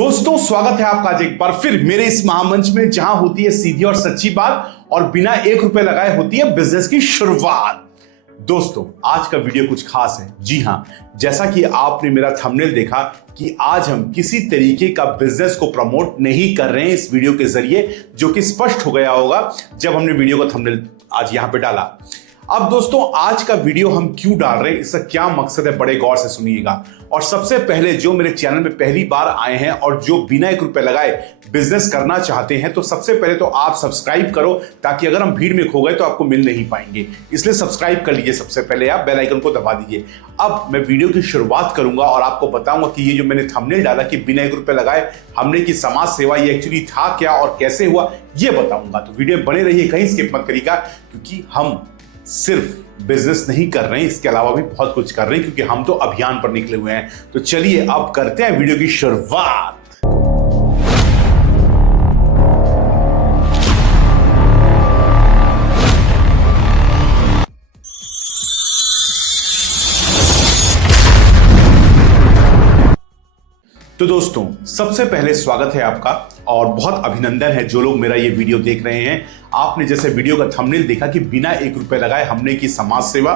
दोस्तों स्वागत है आपका आज एक बार फिर मेरे इस महामंच में, जहां होती है सीधी और सच्ची बात और बिना 1 रुपए लगाए होती है बिजनेस की शुरुआत। दोस्तों आज का वीडियो कुछ खास है। जी हां, जैसा कि आपने मेरा थंबनेल देखा कि आज हम किसी तरीके का बिजनेस को प्रमोट नहीं कर रहे हैं इस वीडियो के जरिए, जो कि स्पष्ट हो गया होगा जब हमने वीडियो का थंबनेल आज यहां पे डाला। अब दोस्तों आज का वीडियो हम क्यों डाल रहे हैं, इसका क्या मकसद है, बड़े गौर से सुनिएगा। और सबसे पहले जो मेरे चैनल में पहली बार आए हैं और जो बिना 1 रुपए लगाए बिजनेस करना चाहते हैं, तो सबसे पहले तो आप सब्सक्राइब करो, ताकि अगर हम भीड़ में खो गए तो आपको मिल नहीं पाएंगे। इसलिए सब्सक्राइब कर लीजिए, सबसे पहले आप बेल आइकन को दबा दीजिए। अब मैं वीडियो की शुरुआत करूंगा और आपको बताऊंगा कि ये जो मैंने थंबनेल डाला कि बिना 1 रुपए लगाए हमने की समाज सेवा, ये एक्चुअली था क्या और कैसे हुआ, ये बताऊंगा। तो वीडियो में बने रहिए, कहीं स्किप मत करिएगा, क्योंकि हम सिर्फ बिजनेस नहीं कर रहे हैं, इसके अलावा भी बहुत कुछ कर रहे हैं, क्योंकि हम तो अभियान पर निकले हुए हैं। तो चलिए अब करते हैं वीडियो की शुरुआत। तो दोस्तों सबसे पहले स्वागत है आपका और बहुत अभिनंदन है जो लोग मेरा ये वीडियो देख रहे हैं। आपने जैसे वीडियो का थंबनेल देखा कि बिना 1 रुपए लगाए हमने की समाज सेवा।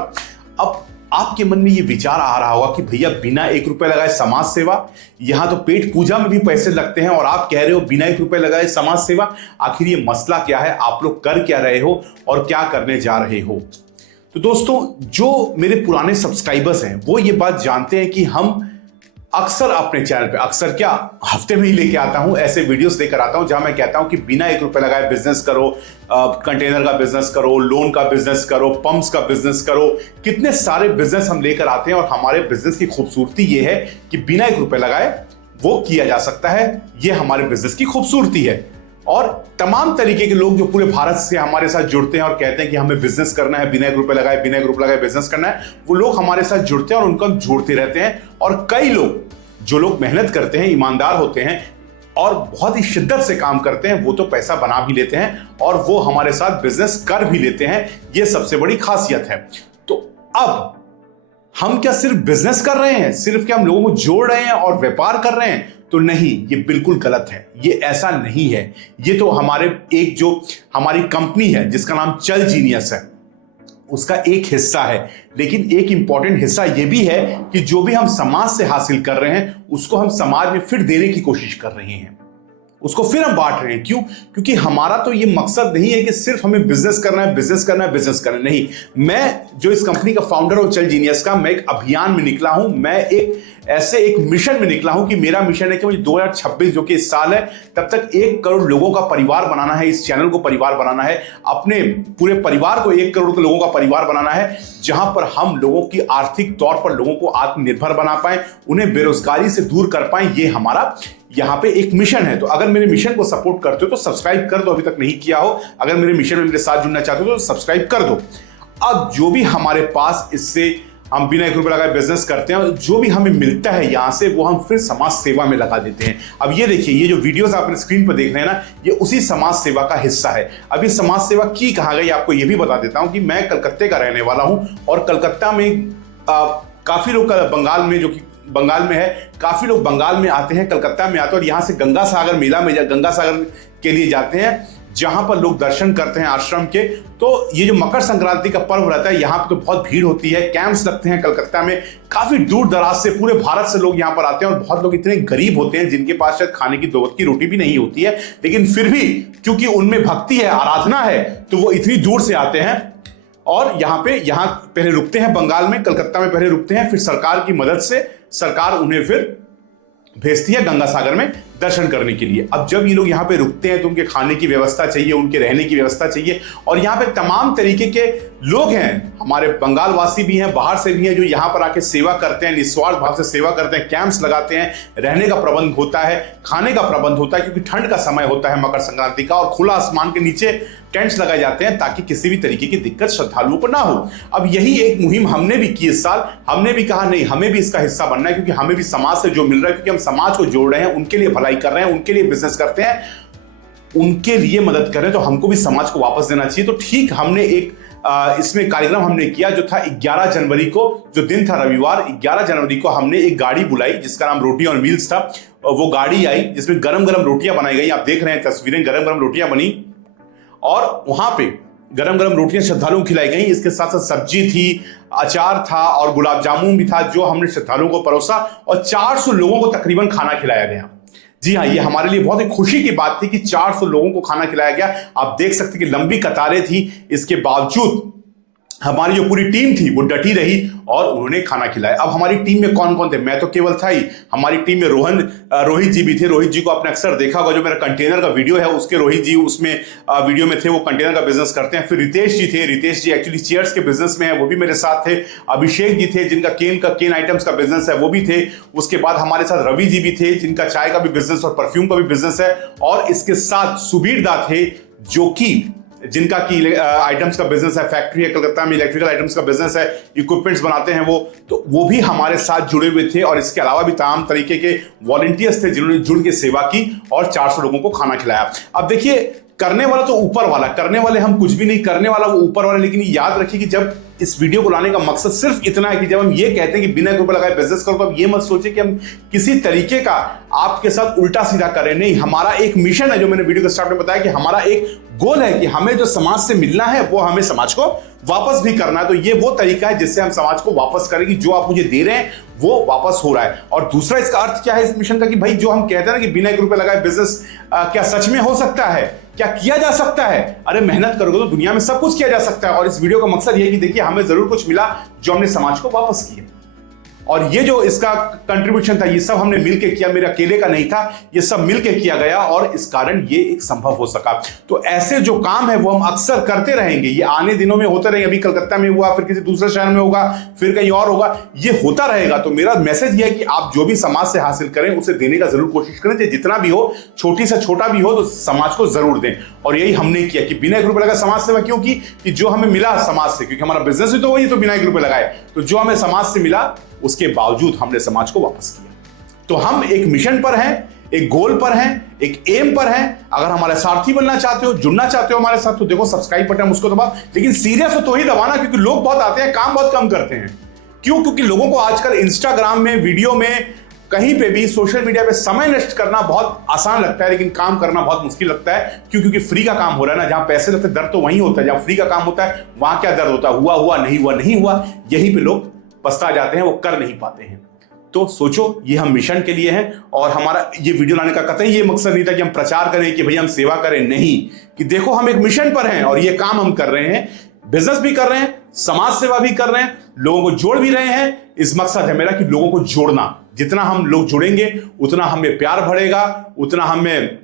अब आपके मन में ये विचार आ रहा होगा कि भैया बिना 1 रुपए लगाए समाज सेवा, यहां तो पेट पूजा में भी पैसे लगते हैं और आप कह रहे हो बिना 1 रुपए लगाए समाज सेवा। आखिर ये मसला क्या है, आप लोग कर क्या रहे हो और क्या करने जा रहे हो? तो दोस्तों जो मेरे पुराने सब्सक्राइबर्स हैं वो ये बात जानते हैं कि हम अक्सर अपने चैनल पे, अक्सर क्या हफ्ते में ही लेके आता हूं, ऐसे वीडियोस लेकर आता हूं जहां मैं कहता हूं कि बिना 1 रुपए लगाए बिजनेस करो, कंटेनर का बिजनेस करो, लोन का बिजनेस करो, पंप्स का बिजनेस करो। कितने सारे बिजनेस हम लेकर आते हैं और हमारे बिजनेस की खूबसूरती ये है कि बिना 1 रुपए लगाए वो किया जा सकता है। ये हमारे बिजनेस की खूबसूरती है। और तमाम तरीके के लोग जो पूरे भारत से हमारे साथ जुड़ते हैं और कहते हैं कि हमें बिजनेस करना है, बिना 1 रुपए लगाए, बिना 1 रुपए लगाए बिजनेस करना है, वो लोग हमारे साथ जुड़ते हैं और उनको हम जोड़ते रहते हैं। और कई लोग जो लोग मेहनत करते हैं, ईमानदार होते हैं और बहुत ही शिद्दत से काम करते हैं, वो तो पैसा बना भी लेते हैं और वो हमारे साथ बिजनेस कर भी लेते हैं। ये सबसे बड़ी खासियत है। तो अब हम क्या सिर्फ बिजनेस कर रहे हैं, सिर्फ क्या हम लोगों को जोड़ रहे हैं और व्यापार कर रहे हैं? तो नहीं, ये बिल्कुल गलत है। ये ऐसा नहीं है। ये तो हमारी कंपनी है जिसका नाम चल जीनियस है, उसका एक हिस्सा है। लेकिन एक इंपॉर्टेंट हिस्सा यह भी है कि जो भी हम समाज से हासिल कर रहे हैं उसको हम समाज में फिर देने की कोशिश कर रहे हैं, उसको फिर हम बांट रहे हैं। क्यों? क्योंकि हमारा तो ये मकसद नहीं है कि सिर्फ हमें बिजनेस करना है, बिजनेस करना है, बिजनेस करना है। नहीं, मैं जो इस कंपनी का फाउंडर हूं चल जीनियस का, मैं एक अभियान में निकला हूं, मैं एक मिशन में निकला हूं कि मेरा मिशन है कि मुझे 2026 जो कि इस साल है, तब तक 1 करोड़ लोगों का परिवार बनाना है, इस चैनल को परिवार बनाना है, अपने पूरे परिवार को 1 करोड़ के लोगों का परिवार बनाना है, जहां पर हम लोगों की आर्थिक तौर पर लोगों को आत्मनिर्भर बना पाए, उन्हें बेरोजगारी से दूर कर पाए। ये हमारा यहां पे एक मिशन है। तो अगर मेरे मिशन को सपोर्ट करते हो तो सब्सक्राइब कर दो, अभी तक नहीं किया हो। अगर मेरे मिशन में मेरे साथ जुड़ना चाहते हो तो सब्सक्राइब कर दो। अब जो भी हमारे पास, इससे हम बिना 1 रुपए लगाए बिजनेस करते हैं और जो भी हमें मिलता है यहां से, वो हम फिर समाज सेवा में लगा देते हैं। अब ये देखिए, ये जो वीडियोस आप स्क्रीन पर देख रहे हैं ना, ये उसी समाज सेवा का हिस्सा है। अब ये समाज सेवा की कहां गई, आपको ये भी बता देता हूं कि मैं कलकत्ते का रहने वाला हूं और कलकत्ता में काफी लोग बंगाल में, जो कि बंगाल में है, काफी लोग बंगाल में आते हैं, कलकत्ता में आते हैं और यहां से गंगा सागर मेला में गंगा सागर के लिए जाते हैं, जहां पर लोग दर्शन करते हैं आश्रम के। तो ये जो मकर संक्रांति का पर्व रहता है, यहाँ पे तो बहुत भीड़ होती है, कैंप्स लगते हैं कलकत्ता में, काफी दूर दराज से पूरे भारत से लोग यहाँ पर आते हैं और बहुत लोग इतने गरीब होते हैं जिनके पास शायद खाने की 2 वक्त की रोटी भी नहीं होती है, लेकिन फिर भी क्योंकि उनमें भक्ति है, आराधना है, तो वो इतनी दूर से आते हैं और यहाँ पहले रुकते हैं बंगाल में, कलकत्ता में पहले रुकते हैं, फिर सरकार की मदद से सरकार उन्हें फिर भेजती है गंगा सागर में दर्शन करने के लिए। अब जब ये लोग यहाँ पे रुकते हैं तो उनके खाने की व्यवस्था चाहिए, उनके रहने की व्यवस्था चाहिए, और यहाँ पे तमाम तरीके के लोग हैं, हमारे बंगाल वासी भी हैं, बाहर से भी हैं, जो यहाँ पर आके सेवा करते हैं, निस्वार्थ भाव से सेवा करते हैं, कैंप्स लगाते हैं, रहने का प्रबंध होता है, खाने का प्रबंध होता है, क्योंकि ठंड का समय होता है मकर संक्रांति का, और खुला आसमान के नीचे टेंट्स लगाए जाते हैं ताकि किसी भी तरीके की दिक्कत श्रद्धालुओं को ना हो। अब यही एक मुहिम हमने भी की इस साल। हमने भी कहा नहीं, हमें भी इसका हिस्सा बनना है, क्योंकि हमें भी समाज से जो मिल रहा है, क्योंकि हम समाज को जोड़ रहे हैं, उनके लिए भलाई कर रहे हैं, उनके लिए बिजनेस करते हैं, उनके लिए मदद करें, तो हमको भी समाज को वापस देना चाहिए। तो ठीक हमने एक इसमें कार्यक्रम हमने किया जो था 11 जनवरी को, जो दिन था रविवार, 11 जनवरी को हमने एक गाड़ी बुलाई जिसका नाम रोटी ऑन व्हील्स था। वो गाड़ी आई जिसमें गरम गरम रोटियां बनाई गई। आप देख रहे हैं तस्वीरें, गरम गरम रोटियां बनी और वहां पे गरम गरम रोटियां श्रद्धालुओं को खिलाई गई। इसके साथ साथ सब्जी थी, अचार था और गुलाब जामुन भी था जो हमने श्रद्धालुओं को परोसा और 400 लोगों को तकरीबन खाना खिलाया गया। जी हाँ, ये हमारे लिए बहुत ही खुशी की बात थी कि 400 लोगों को खाना खिलाया गया। आप देख सकते कि लंबी कतारें थी, इसके बावजूद हमारी जो पूरी टीम थी वो डटी रही और उन्होंने खाना खिलाया। अब हमारी टीम में कौन कौन थे? मैं तो केवल था ही। हमारी टीम में रोहित जी भी थे। रोहित जी को आपने अक्सर देखा होगा, जो मेरा कंटेनर का वीडियो है उसके रोहित जी उसमें वीडियो में थे, वो कंटेनर का बिजनेस करते हैं। फिर रितेश जी थे। रितेश जी एक्चुअली चेयर्स के बिजनेस में है, वो भी मेरे साथ थे। अभिषेक जी थे जिनका केन आइटम्स का बिजनेस है, वो भी थे। उसके बाद हमारे साथ रवि जी भी थे जिनका चाय का भी बिजनेस और परफ्यूम का भी बिजनेस है। और इसके साथ सुबीर दा थे जो कि जिनका की आइटम्स का बिजनेस है, फैक्ट्री है कलकत्ता में, इलेक्ट्रिकल आइटम्स का बिजनेस है, इक्विपमेंट्स बनाते हैं वो, तो वो भी हमारे साथ जुड़े हुए थे। और इसके अलावा भी तमाम तरीके के वॉलंटियर्स थे जिन्होंने जुड़ के सेवा की और 400 लोगों को खाना खिलाया। अब देखिए, करने वाला तो ऊपर वाला, करने वाले हम कुछ भी नहीं, करने वाला वो ऊपर वाला। लेकिन याद रखिए कि जब इस वीडियो को लाने का मकसद सिर्फ इतना है कि जब हम ये कहते हैं कि बिना रुपए लगाए बिजनेस करो, तो अब ये मत सोचिए कि हम किसी तरीके का आपके साथ उल्टा सीधा करें। नहीं, हमारा एक मिशन है जो मैंने वीडियो के स्टार्ट में बताया कि हमारा एक गोल है कि हमें जो समाज से मिलना है वो हमें समाज को वापस भी करना है। तो ये वो तरीका है जिससे हम समाज को वापस करें कि जो आप मुझे दे रहे हैं वो वापस हो रहा है। और दूसरा इसका अर्थ क्या है इस मिशन का कि भाई जो हम कहते हैं ना कि बिना ₹1 लगाए बिजनेस क्या सच में हो सकता है? क्या किया जा सकता है? अरे मेहनत करोगे तो दुनिया में सब कुछ किया जा सकता है। और इस वीडियो का मकसद ये है कि देखिए, हमें जरूर कुछ मिला जो हमने समाज को वापस किया। और ये जो इसका कंट्रीब्यूशन था ये सब हमने मिलके किया, मेरे अकेले का नहीं था, ये सब मिलके किया गया और इस कारण ये एक संभव हो सका। तो ऐसे जो काम है वो हम अक्सर करते रहेंगे, ये आने दिनों में होते रहेंगे। अभी कलकत्ता में हुआ, फिर किसी दूसरे शहर में होगा, फिर कहीं और होगा, ये होता रहेगा। तो मेरा मैसेज ये है कि आप जो भी समाज से हासिल करें उसे देने का जरूर कोशिश करें, चाहे जितना भी हो, छोटी से छोटा भी हो, तो समाज को जरूर दें। और यही हमने किया कि बिना ₹1 लगाए समाज सेवा क्यों की? कि जो हमें मिला समाज से, क्योंकि हमारा बिजनेस भी तो वही, तो बिना ₹1 लगाए, तो जो हमें समाज से मिला उसके बावजूद हमने समाज को वापस किया। तो हम एक मिशन पर हैं, एक गोल पर हैं, एक एम पर हैं। अगर हमारे सारथी बनना चाहते हो, जुड़ना चाहते हो हमारे साथ, तो देखो सब्सक्राइब बटन उसको दबाओ, लेकिन सीरियस हो तो ही दबाना, क्योंकि लोग बहुत आते हैं, काम बहुत कम करते हैं। क्यों? क्योंकि लोगों को आजकल इंस्टाग्राम में, वीडियो में, कहीं पे भी सोशल मीडिया पे समय नष्ट करना बहुत आसान लगता है, लेकिन काम करना बहुत मुश्किल लगता है। क्यों? क्योंकि फ्री का काम हो रहा है ना, जहां पैसे लगते दर्द तो वहीं होता है। जहां फ्री का काम होता है वहां क्या दर्द होता है? हुआ हुआ, नहीं हुआ नहीं हुआ, यहीं पे लोग पछता जाते हैं, वो कर नहीं पाते हैं। तो सोचो, ये हम मिशन के लिए हैं और हमारा ये वीडियो लाने का कतई ये मकसद नहीं था कि हम प्रचार करें कि भैया हम सेवा करें। नहीं, कि देखो हम एक मिशन पर हैं और ये काम हम कर रहे हैं, बिजनेस भी कर रहे हैं, समाज सेवा भी कर रहे हैं, लोगों को जोड़ भी रहे हैं। इस मकसद है मेरा कि लोगों को जोड़ना, जितना हम लोग जुड़ेंगे उतना हमें प्यार बढ़ेगा, उतना हमें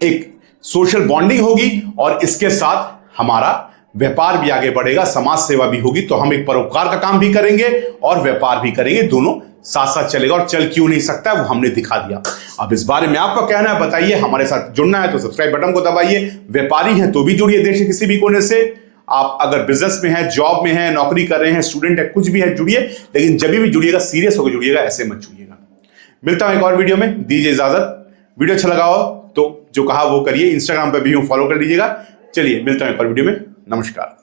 एक सोशल बॉन्डिंग होगी और इसके साथ हमारा व्यापार भी आगे बढ़ेगा, समाज सेवा भी होगी। तो हम एक परोपकार का काम भी करेंगे और व्यापार भी करेंगे, दोनों साथ साथ चलेगा। और चल क्यों नहीं सकता, वो हमने दिखा दिया। अब इस बारे में आपका कहना है, बताइए। हमारे साथ जुड़ना है तो सब्सक्राइब बटन को दबाइए। व्यापारी हैं तो भी जुड़िए, देश के किसी भी कोने से। आप अगर बिजनेस में हैं, जॉब में हैं, नौकरी कर रहे हैं, स्टूडेंट है, कुछ भी है, जुड़िए। लेकिन जब भी जुड़िएगा सीरियस होकर जुड़िएगा, ऐसे मत जुड़िएगा। मिलता हूं एक और वीडियो में, दीजिए इजाजत। वीडियो अच्छा लगा हो तो जो कहा वो करिए। इंस्टाग्राम पर भी फॉलो कर लीजिएगा। चलिए मिलता हूं एक और वीडियो में। नमस्कार।